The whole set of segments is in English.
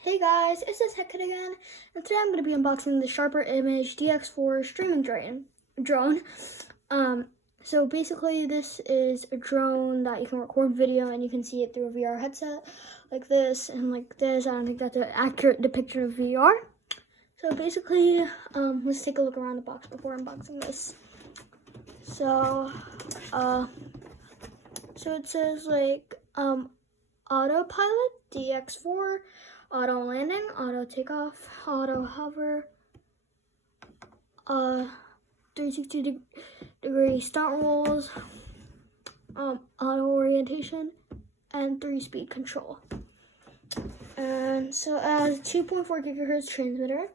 Hey guys, it's this Heckett again, and today I'm going to be unboxing the Sharper Image DX-4 streaming drone. So basically this is a drone that you can record video and you can see it through a VR headset like this and like this. I don't think that's an accurate depiction of VR. So basically, let's take a look around the box before unboxing this. So it says like autopilot, DX-4, auto landing, auto takeoff, auto hover, 360-degree stunt rolls, auto orientation, and 3-speed control. And so as 2.4 gigahertz transmitter,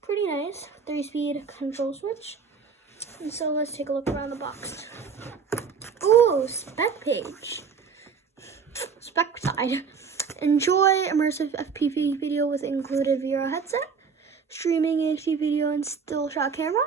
pretty nice, 3-speed control switch. And so let's take a look around the box. Ooh, spec page. Spec side. Enjoy immersive FPV video with included VR headset, streaming HD video and still shot camera,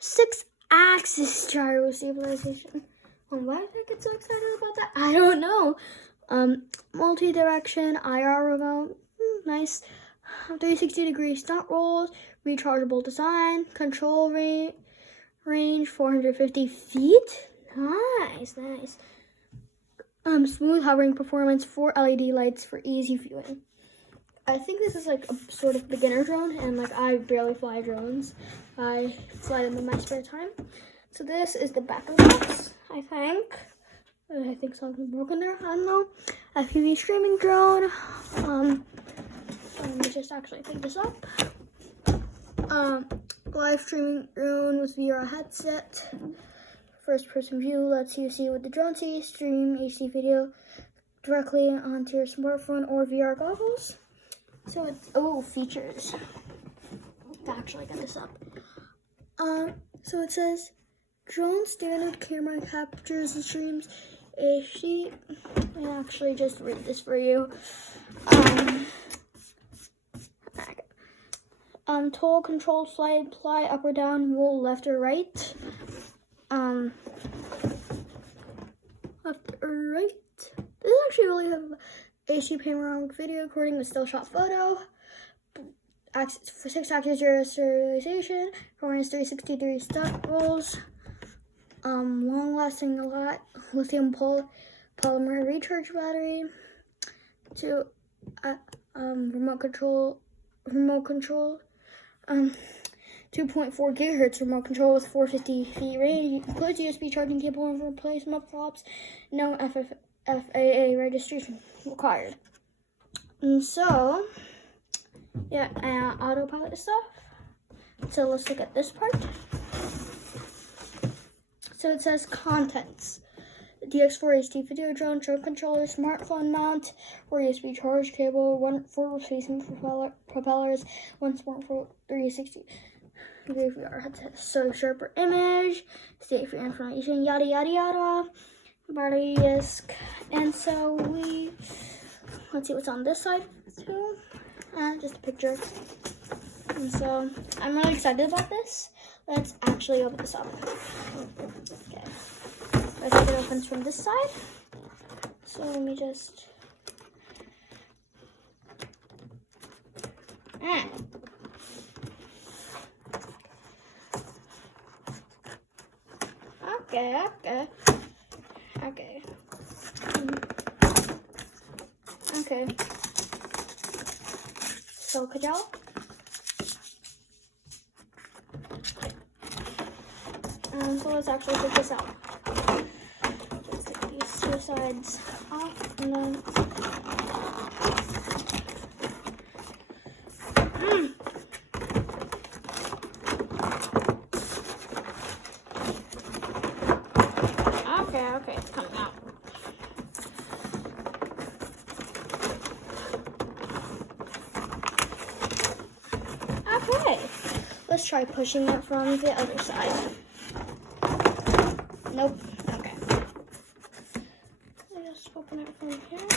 6-axis gyro stabilization. Why did I get so excited about that? I don't know. Multi-direction IR remote, nice. 360-degree stunt rolls, rechargeable design, control range 450 feet. Nice. Smooth hovering performance, 4 LED lights for easy viewing. I think this is like a sort of beginner drone, and like I barely fly drones. I fly them in my spare time. So this is the back of the box, I think. I think something broken there, I don't know. FPV streaming drone. Let me just actually pick this up. Live streaming drone with VR headset. First person view lets you see what the drone sees, stream HD video directly onto your smartphone or VR goggles. So it's, features. To actually get this up. So it says, drone standard camera captures and streams HD. I actually just read this for you. Total control slide, fly up or down, roll left or right. Left or right. This is actually really have HD panoramic video recording with still shot photo. 6-axis gyro stabilization, performance 360-degree stunt rolls. Long lasting lithium polymer recharge battery. To remote control. 2.4 gigahertz remote control with 450 feet range. Includes USB charging cable and replacement flops. No FAA registration required. And so, yeah, autopilot stuff. So let's look at this part. So it says contents. DX-4 HD video drone controller, smartphone mount, or USB charge cable, 4 replacement propellers, 1 smartphone 360 VR headset. So Sharper Image, state for information, yada yada yada, battery disc, and so let's see what's on this side too. Just a picture. And so I'm really excited about this. Let's actually open this up. Okay. I think it opens from this side. So let me just. Okay. So Kajal. So let's actually take this out. Let's take these two sides off and then. Okay, it's coming out. Okay, let's try pushing it from the other side. Nope. Okay. I'll just open it from here.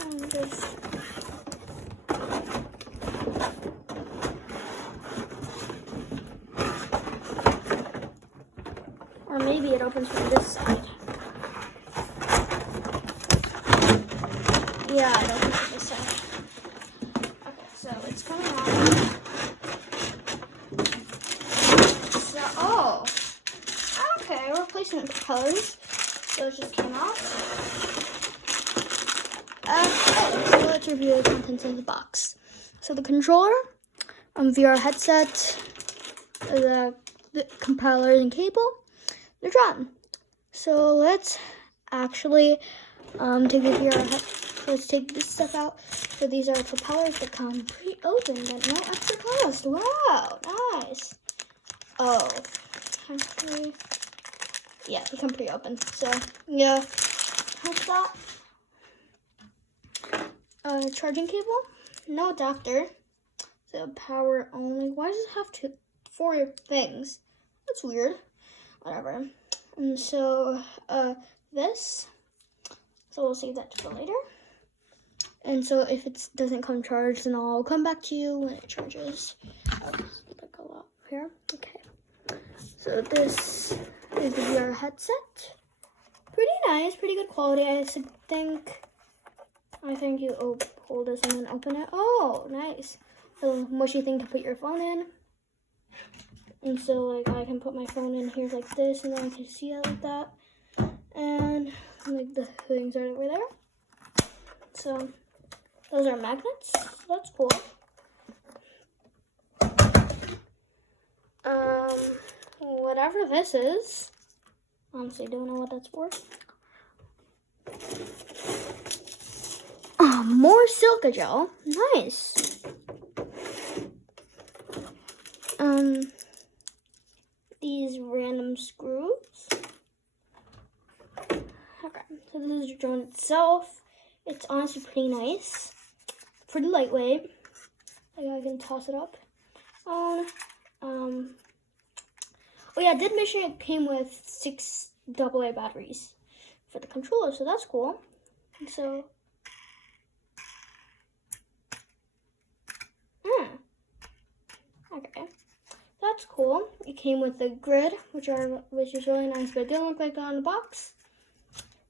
And just. Or maybe it opens from this side. Yeah, it opens from this side. it's coming on. So, oh, okay, replacement propellers. Those just came out. Okay, so let's review the contents of the box. So the controller, VR headset, the compilers and cable, they're done. So let's actually take the VR let's take this stuff out. So these are propellers that come pre-opened at no extra cost. Wow, nice. Oh, actually, yeah, they come pre-opened. So yeah, that's that. Charging cable, no adapter. So power only. Why does it have four things? That's weird. Whatever. And so this. So we'll save that to later. And so if it doesn't come charged, then I'll come back to you when it charges. Like a lot here. Okay. So this is the VR headset. Pretty nice, pretty good quality. I think you hold this and then open it. Oh, nice. So mushy thing to put your phone in. And so like I can put my phone in here like this, and then I can see it like that. And like the things are over there. So those are magnets. That's cool. Whatever this is, honestly don't know what that's for. More silica gel. Nice. These random screws. Okay, so this is the drone itself. It's honestly pretty nice. Pretty lightweight. Like I can toss it up. Oh yeah, I did mention it came with 6 AA batteries for the controller, so that's cool. And so okay, that's cool. It came with the grid, which is really nice, but it didn't look like that on the box.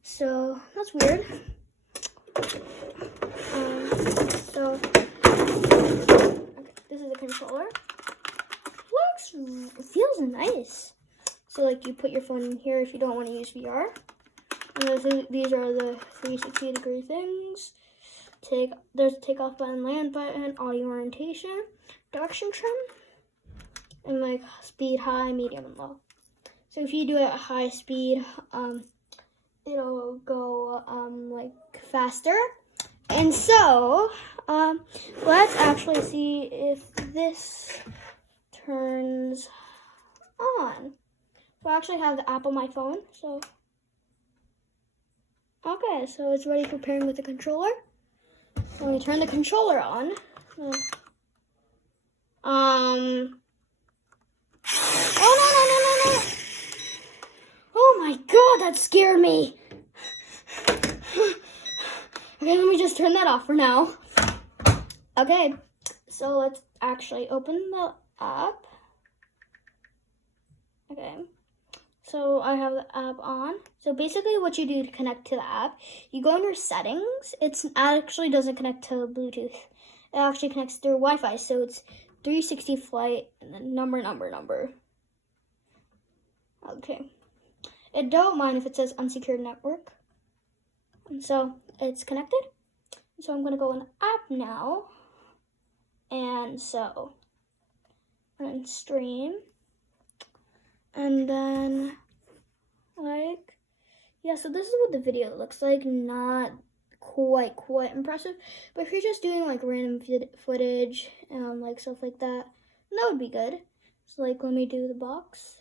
So that's weird. Okay, this is the controller. Feels nice. So like you put your phone in here if you don't want to use VR. And these are the 360-degree things. There's a takeoff button, land button, audio orientation, direction trim, and like speed high, medium, and low. So if you do it at high speed, it'll go like faster. And so let's actually see if this turns on. So I actually have the app on my phone. So okay, so it's ready for pairing with the controller. When we turn the controller on, oh no! Oh my god, that scared me. Okay, let me just turn that off for now. Okay, so let's actually open the app. Okay, so I have the app on. So basically what you do to connect to the app, you go in your settings. It actually doesn't connect to Bluetooth. It actually connects through Wi-Fi. So it's 360 flight and then number. Okay. It don't mind if it says unsecured network. And so it's connected. So I'm going to go in the app now. And so and stream. And then like, yeah, so this is what the video looks like. Not quite impressive. But if you're just doing like random footage and like stuff like that would be good. So like, let me do the box.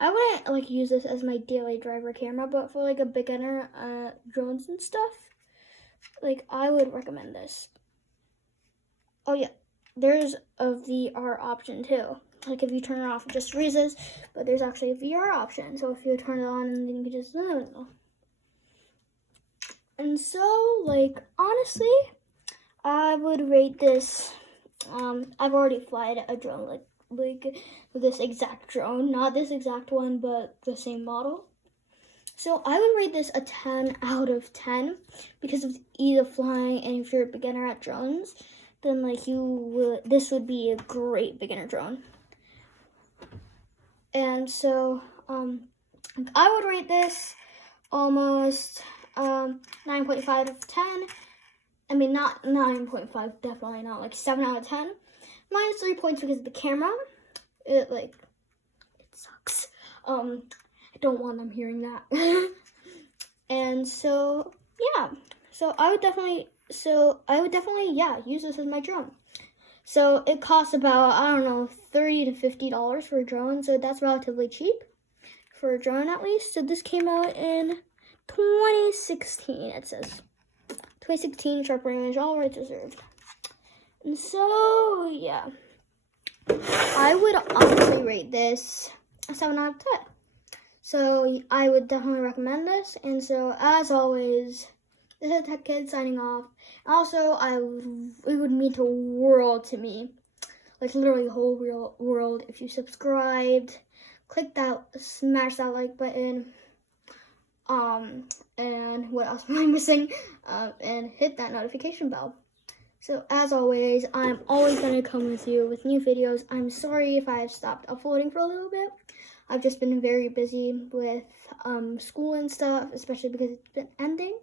I wouldn't like use this as my daily driver camera, but for like a beginner drones and stuff, like I would recommend this. Oh yeah, there's a VR option too. Like if you turn it off, it just freezes, but there's actually a VR option. So if you turn it on, and then you can just, And so like, honestly, I would rate this, I've already flown a drone like with this exact drone, not this exact one, but the same model. So I would rate this a 10 out of 10 because of the ease of flying, and if you're a beginner at drones, then like this would be a great beginner drone. And so I would rate this almost 9.5 out of 10. I mean, not 9.5, definitely not, like 7 out of 10. Minus 3 points because of the camera. It sucks. I don't want them hearing that. And so, yeah. So I would definitely, use this as my drone. So it costs about, I don't know, $30 to $50 for a drone. So that's relatively cheap for a drone at least. So this came out in 2016, it says. 2016, sharper image, all rights reserved. And so, yeah. I would honestly rate this a 7 out of 10. So I would definitely recommend this. And so, as always, this is Tech Kid signing off. Also, it would mean the world to me, like literally the whole real world, if you subscribed, click that, smash that like button, and what else am I missing? And hit that notification bell. So as always, I'm always going to come with you with new videos. I'm sorry if I've stopped uploading for a little bit. I've just been very busy with school and stuff, especially because it's been ending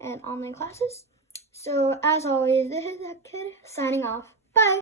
and online classes. So as always, this is that kid signing off. Bye!